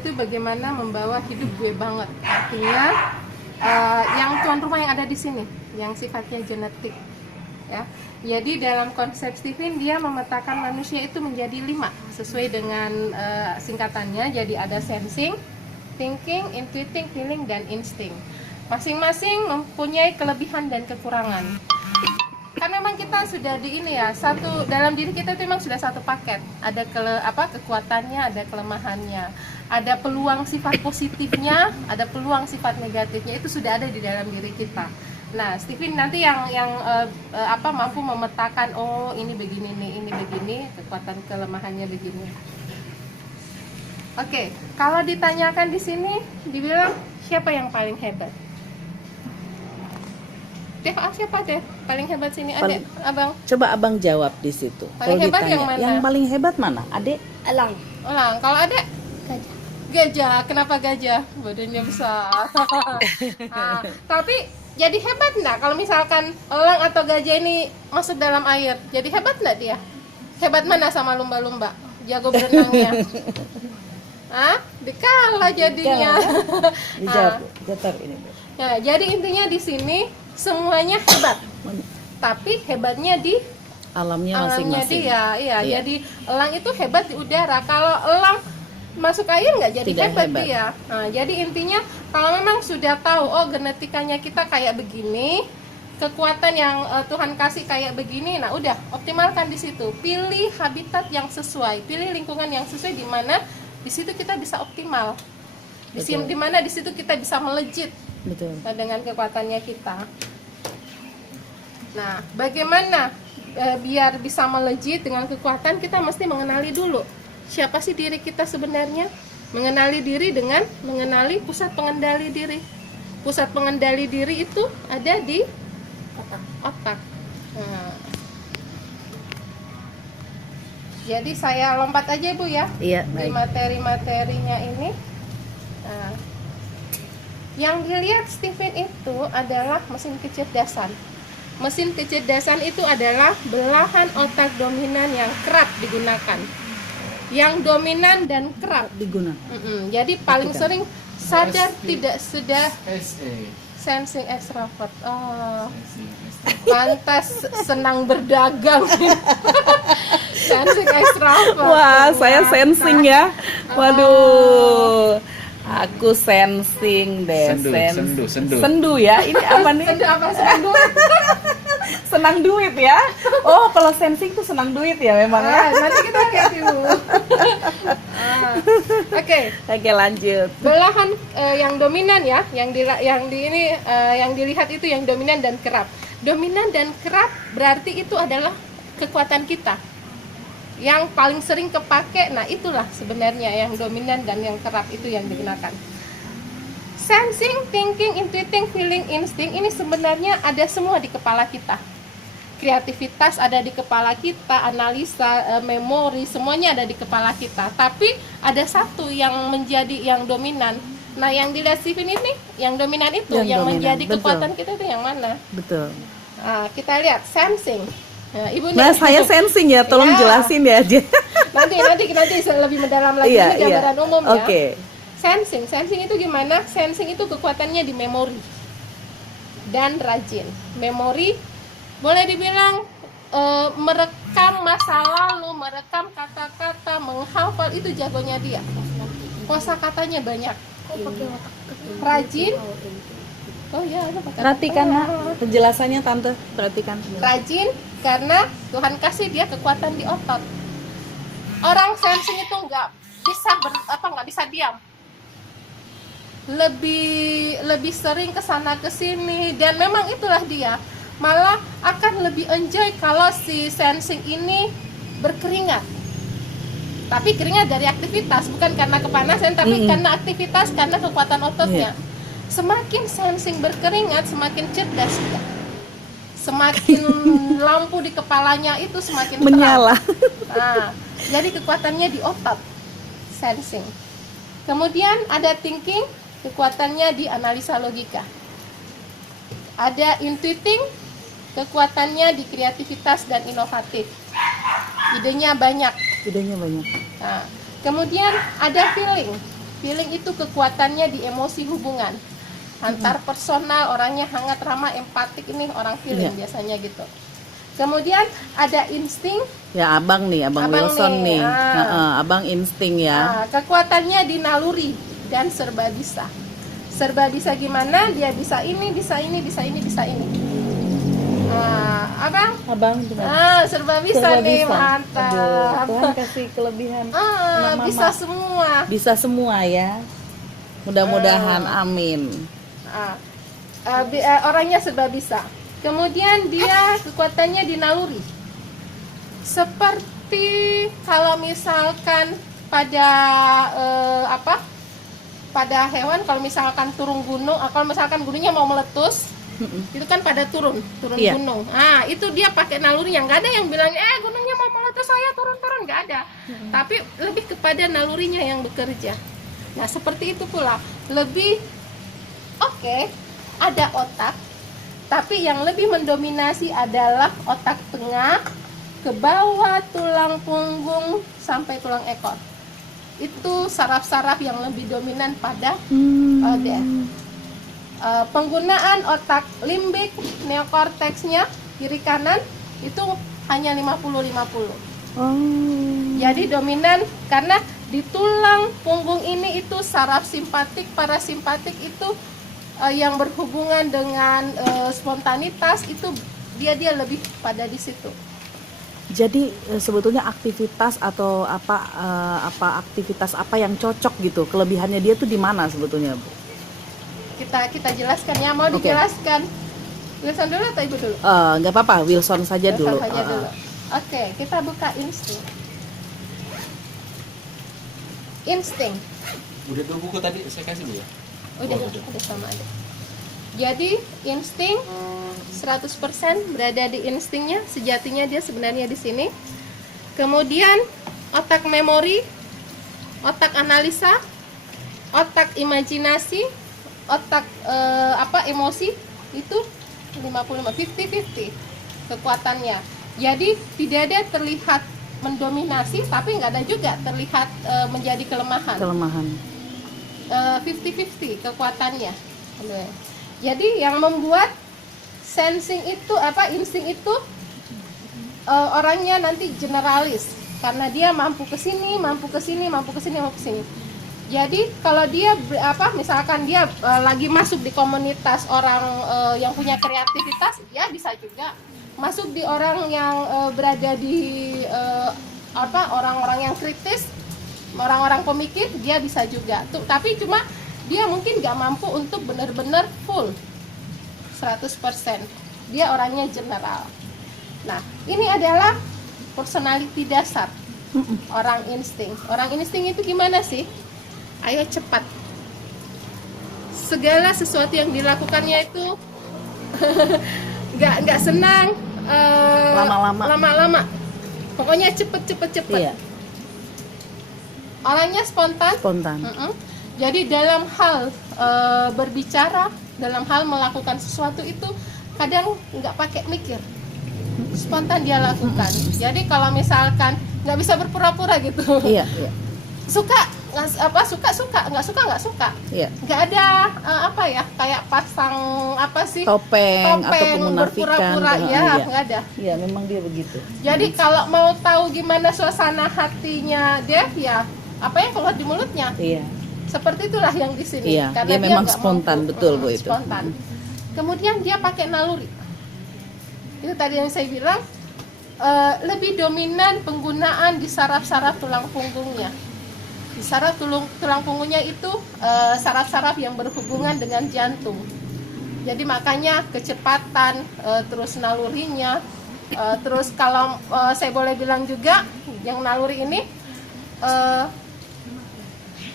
itu bagaimana membawa hidup gue banget. Artinya yang tuan rumah yang ada di sini, yang sifatnya genetik, ya. Jadi dalam konsep Stephen dia memetakan manusia itu menjadi 5 sesuai dengan singkatannya. Jadi ada sensing, thinking, intuiting, feeling, dan insting. Masing-masing mempunyai kelebihan dan kekurangan. Karena memang kita sudah di ini ya, satu dalam diri kita itu memang sudah satu paket. Ada kekuatannya, ada kelemahannya, ada peluang sifat positifnya, ada peluang sifat negatifnya, itu sudah ada di dalam diri kita. Nah, Stephen nanti yang mampu memetakan, oh ini begini nih, ini begini, kekuatan kelemahannya begini. Oke, kalau ditanyakan di sini dibilang siapa yang paling hebat? Dev, siapa Dev? Paling hebat sini, Adek, Abang. Coba Abang jawab di situ. Paling hebat yang mana? Yang paling hebat mana? Adek? Elang. Kalau Adek? Gajah. Gajah. Kenapa gajah? Badannya besar. Nah, tapi jadi hebat enggak kalau misalkan elang atau gajah ini masuk dalam air? Jadi hebat enggak dia? Hebat mana sama lumba-lumba? Jago berenangnya. Hah? Dikalah jadinya. Dijawab. Getar ini. Ya, jadi intinya di sini semuanya hebat, tapi hebatnya di alamnya masing-masing. Dia, iya. Jadi elang itu hebat di udara. Kalau elang masuk air nggak jadi hebat dia. Nah, jadi intinya kalau memang sudah tahu, oh genetikanya kita kayak begini, kekuatan yang Tuhan kasih kayak begini, nah udah optimalkan di situ. Pilih habitat yang sesuai, pilih lingkungan yang sesuai, di mana di situ kita bisa optimal. Di mana di situ kita bisa melejit. Betul. Dengan kekuatannya kita. Nah, bagaimana biar bisa melejit dengan kekuatan, kita mesti mengenali dulu siapa sih diri kita sebenarnya. Mengenali diri dengan mengenali pusat pengendali diri. Pusat pengendali diri itu ada di otak. Nah, jadi saya lompat aja Bu ya, iya, di materi-materinya ini. Nah, yang dilihat Stephen itu adalah mesin kecerdasan. Mesin kecerdasan itu adalah belahan otak dominan yang kerap digunakan. Yang dominan dan kerap digunakan. Jadi paling sering sadar tidak sudah sensing extrovert. Oh, pantas senang berdagang. Sensing extrovert. Wah, saya sensing ya. Waduh. Aku sensing deh. Sendu ya. Ini apa nih? Sendu apa? Senang duit. Senang duit ya. Oh, kalau sensing tuh senang duit ya memang ya. Nanti kita lihat dulu. Oke, lanjut. Belahan yang dominan ya, yang dilihat itu yang dominan dan kerap. Dominan dan kerap berarti itu adalah kekuatan kita. Yang paling sering kepake, nah itulah sebenarnya yang dominan dan yang kerap itu yang digunakan. Sensing, thinking, intuiting, feeling, insting ini sebenarnya ada semua di kepala kita. Kreativitas ada di kepala kita, analisa, memori, semuanya ada di kepala kita. Tapi ada satu yang menjadi yang dominan. Nah, yang dilihat Stephen ini, yang dominan itu, yang dominan, menjadi kekuatan kita itu yang mana? Betul. Nah, kita lihat sensing. Nah, Ibu saya sensing ya, tolong jelasin ya aja. Nanti lebih mendalam lagi, ini gambaran umum ya. Sensing itu gimana? Sensing itu kekuatannya di memori dan rajin. Memori boleh dibilang merekam masa lalu, merekam kata-kata, menghafal, itu jagonya dia. Kosakatanya banyak. Rajin. Oh ya, perhatikan penjelasannya Tante, perhatikan. Rajin karena Tuhan kasih dia kekuatan di otot. Orang sensing itu nggak bisa diam. Lebih sering kesana kesini, dan memang itulah dia. Malah akan lebih enjoy kalau si sensing ini berkeringat. Tapi keringat dari aktivitas, bukan karena kepanasan, tapi karena aktivitas, karena kekuatan ototnya. Semakin sensing berkeringat, semakin cerdas dia. Semakin lampu di kepalanya itu semakin menyala. Nah, jadi kekuatannya di otot, sensing. Kemudian ada thinking, kekuatannya di analisa logika. Ada intuiting, kekuatannya di kreativitas dan inovatif. Idenya banyak. Idenya banyak. Nah, kemudian ada feeling. Feeling itu kekuatannya di emosi hubungan antar personal, orangnya hangat, ramah, empatik, ini orang feeling biasanya gitu. Kemudian ada insting. Ya abang Wilson nih. Abang insting ya. Kekuatannya di naluri dan serba bisa. Serba bisa gimana? Dia bisa ini, bisa ini, bisa ini, bisa ini. Abang serba bisa nih, mantap. Aduh, Tuhan kasih kelebihan. Bisa semua. Bisa semua ya. Mudah-mudahan, amin. Orangnya serba bisa. Kemudian dia kekuatannya di naluri. Seperti kalau misalkan pada pada hewan, kalau misalkan turun gunung, kalau misalkan gunungnya mau meletus, itu kan pada turun gunung. Itu dia pakai nalurinya. Nggak ada yang bilang gunungnya mau meletus, saya turun, nggak ada. Tapi lebih kepada nalurinya yang bekerja. Nah, seperti itu pula. Lebih ada otak, tapi yang lebih mendominasi adalah otak tengah ke bawah tulang punggung sampai tulang ekor. Itu saraf-saraf yang lebih dominan pada dia. Penggunaan otak limbik, neokorteksnya kiri kanan itu hanya 50-50. Jadi dominan karena di tulang punggung ini itu saraf simpatik, parasimpatik itu yang berhubungan dengan spontanitas, itu dia lebih pada di situ. Jadi sebetulnya aktivitas atau aktivitas apa yang cocok gitu, kelebihannya dia tuh di mana sebetulnya, Bu? Kita jelaskan ya, mau dijelaskan Wilson dulu atau Ibu dulu? Nggak apa-apa, Wilson saja dulu. Oke, kita buka insting. Insting. Udah dulu buku tadi saya kasih dulu ya. Udah sama aja. Jadi insting 100% berada di instingnya, sejatinya dia sebenarnya di sini. Kemudian otak memori, otak analisa, otak imajinasi, otak emosi itu 50-50 kekuatannya. Jadi tidak ada terlihat mendominasi, tapi nggak ada juga terlihat menjadi kelemahan. 50-50 kekuatannya. Jadi yang membuat insting itu orangnya nanti generalis, karena dia mampu ke sini, mampu ke sini. Jadi kalau dia misalkan dia lagi masuk di komunitas orang yang punya kreativitas, dia bisa juga masuk di orang yang berada di orang-orang yang kritis, orang-orang pemikir, dia bisa juga. Tapi cuma dia mungkin nggak mampu untuk benar-benar full 100%. Dia orangnya general. Nah, ini adalah personality dasar orang insting. Orang insting itu gimana sih? Ayo cepat. Segala sesuatu yang dilakukannya itu nggak senang lama-lama. Pokoknya cepet. Iya. Orangnya spontan. Jadi dalam hal berbicara, dalam hal melakukan sesuatu itu kadang nggak pakai mikir, spontan dia lakukan. Jadi kalau misalkan nggak bisa berpura-pura gitu. Iya. Suka nggak suka. Iya. Nggak ada kayak pasang topeng atau kemunafikan. Berpura-pura nggak ada. Iya, memang dia begitu. Jadi kalau mau tahu gimana suasana hatinya dia, ya apa yang keluar di mulutnya. Iya. Seperti itulah yang di sini. Iya, karena dia memang nggak spontan, mampu, betul Bu itu. Spontan. Kemudian dia pakai naluri. Itu tadi yang saya bilang, lebih dominan penggunaan di saraf-saraf tulang punggungnya. Di saraf tulang punggungnya itu saraf-saraf yang berhubungan dengan jantung. Jadi makanya kecepatan, terus nalurinya, terus kalau saya boleh bilang juga, yang naluri ini,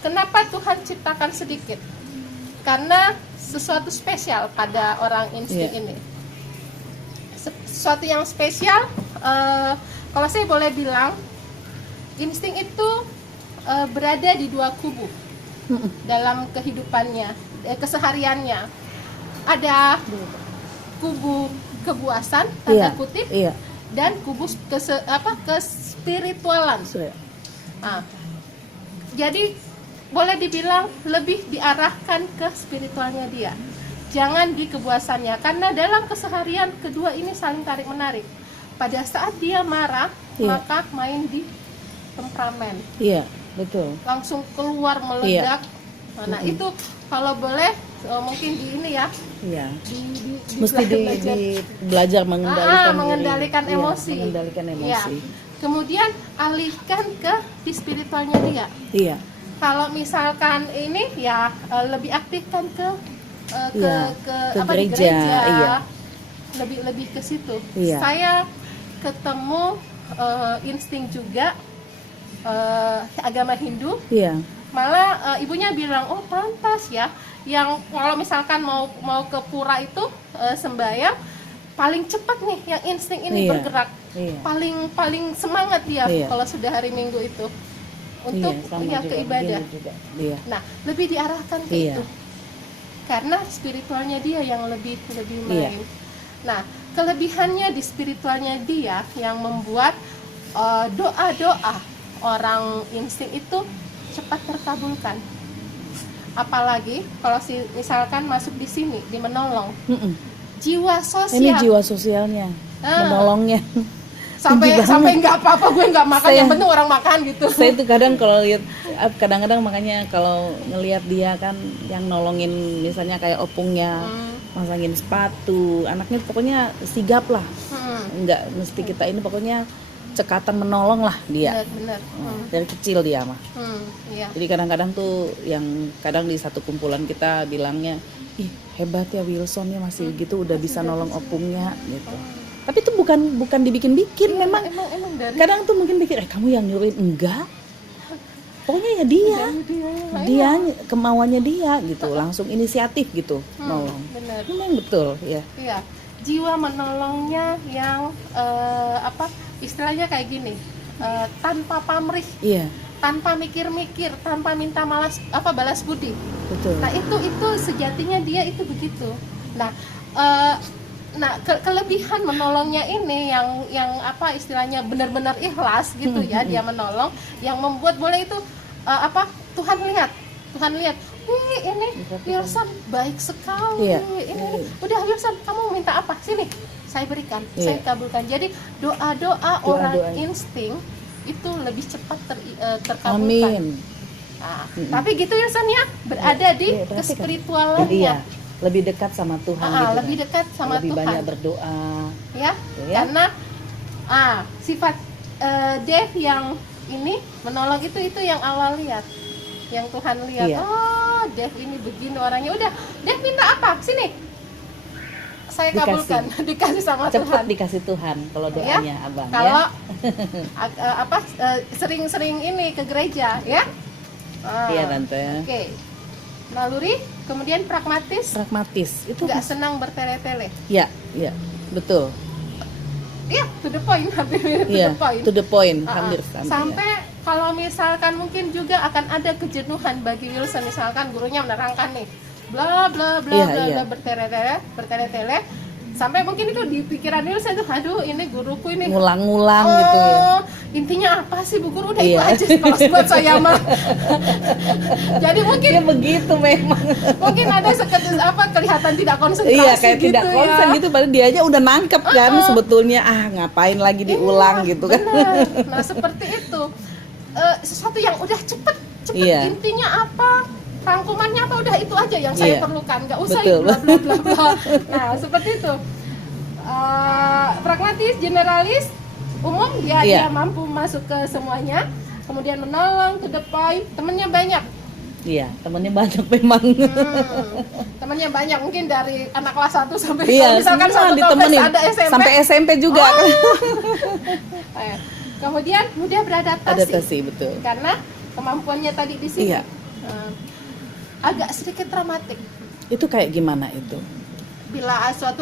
kenapa Tuhan ciptakan sedikit? Karena sesuatu spesial pada orang insting ini. Sesuatu yang spesial, kalau saya boleh bilang, insting itu berada di dua kubu dalam kehidupannya, kesehariannya. Ada kubu kebuasan, tanda kutip, dan kubu kespiritualan. Jadi boleh dibilang lebih diarahkan ke spiritualnya dia, jangan di kebuasannya, karena dalam keseharian kedua ini saling tarik menarik. Pada saat dia marah, maka main di temperamen, Iya, betul. langsung keluar meledak. Nah itu kalau boleh mungkin di ini ya, Iya. di Mesti belajar. belajar mengendalikan mengendalikan diri. Iya, emosi. mengendalikan Ya. emosi. Kemudian alihkan ke di spiritualnya dia. Iya. Kalau misalkan ini ya lebih aktifkan ke Iya, ke apa di gereja, iya. lebih ke situ. Iya. Saya ketemu insting juga agama Hindu, Iya. malah ibunya bilang, oh pantas ya, yang kalau misalkan mau ke pura itu sembahyang paling cepat nih yang insting ini Iya. bergerak, Iya. paling semangat dia Iya. kalau sudah hari Minggu itu untuk Iya, sama ya juga, ke ibadah. begini juga. Iya. Nah, lebih diarahkan ke Iya. itu. Karena spiritualnya dia yang lebih Iya. main. Nah, kelebihannya di spiritualnya dia yang membuat doa-doa orang insting itu cepat terkabulkan. Apalagi kalau misalkan masuk di sini, di menolong. Mm-mm. Jiwa Ini sosial. jiwa sosialnya, Ah. menolongnya. sampai tinggi banget. sampai nggak apa-apa gue nggak makan, Saya- yang penting orang makan gitu. Saya tuh kadang kalau lihat, kadang-kadang makanya kalau ngelihat dia kan yang nolongin misalnya kayak opungnya, masangin sepatu, anaknya pokoknya sigap lah, nggak mesti kita ini, pokoknya cekatan menolong lah dia. Benar. Dari kecil dia mah. Iya. Jadi kadang-kadang tuh yang kadang di satu kumpulan kita bilangnya, ih hebat ya Wilson ya masih gitu udah bisa nolong opungnya gitu. Tapi itu bukan dibikin-bikin, memang emang dari kadang tuh mungkin pikir kamu yang nyuruhin, enggak, pokoknya ya dia kemauannya dia gitu, langsung inisiatif gitu nolong. benar. Memang betul ya. Iya, jiwa menolongnya yang istilahnya kayak gini, tanpa pamrih, Iya, tanpa mikir-mikir, tanpa minta balas budi. betul. Nah itu sejatinya dia itu begitu. Nah kelebihan menolongnya ini yang istilahnya benar-benar ikhlas gitu ya, dia menolong, yang membuat boleh itu Tuhan lihat, wih ini Wilson baik sekali. Iya. Ini udah Wilson, kamu minta apa? Sini, saya berikan, Iya. saya kabulkan. Jadi doa-doa orang Doa-doa. insting itu lebih cepat terkabulkan. Amin. Nah, tapi gitu ya San ya, berada di Iya, berarti kan- kespiritualannya. Iya, lebih dekat sama Tuhan gitu. Lebih kan. dekat sama lebih Tuhan. banyak berdoa. Ya, Gitu ya. karena sifat Dev yang ini menolong itu yang awal lihat, yang Tuhan lihat. Iya. Oh, Dev ini begini orangnya. Udah, Dev minta apa? Sini, saya Dikasih. kabulkan, dikasih sama Cepat Tuhan. dikasih Tuhan kalau Ya, doanya abang kalau ya. sering-sering ini ke gereja, ya. Iya tante. Oke. Naluri, kemudian pragmatis, Pragmatis itu. nggak senang bertele-tele. Iya, iya, betul. Iya, to the point, hampir to Iya, the point. to the point, Ah, hampir sampai kalau misalkan mungkin juga akan ada kejenuhan bagi Wilson, misalkan gurunya menerangkan nih bla bla bla Iya, bla iya. bla bertele-tele sampai mungkin itu di pikiran Wilson tuh, aduh ini guruku ini ngulang-ngulang gitu ya. Intinya apa sih Bu Guru, udah Iya. itu aja kalau buat saya mah. Jadi mungkin Dia begitu memang. mungkin ada kelihatan tidak konsentrasi Iya, kayak gitu tidak konsen ya. gitu, padahal dia aja udah nangkep kan sebetulnya, ngapain lagi diulang Iya, gitu kan. benar. Nah seperti itu. Sesuatu yang udah cepet Iya. intinya apa, rangkumannya apa, udah itu aja yang saya Iya. perlukan, nggak usah Betul. bla bla bla bla. Nah seperti itu. Pragmatis, generalis, umum dia Iya. dia mampu masuk ke semuanya, kemudian menolong, to the point, temennya banyak. Iya, temennya banyak memang. Temennya banyak, mungkin dari anak kelas 1 sampai Iya, kalau misalkan semua satu ditemenin. kompleks ada SMP. Sampai SMP juga. Kemudian mudah beradaptasi. Adaptasi, betul. Karena kemampuannya tadi di sini Iya. agak sedikit dramatik. Itu kayak gimana itu? Bila suatu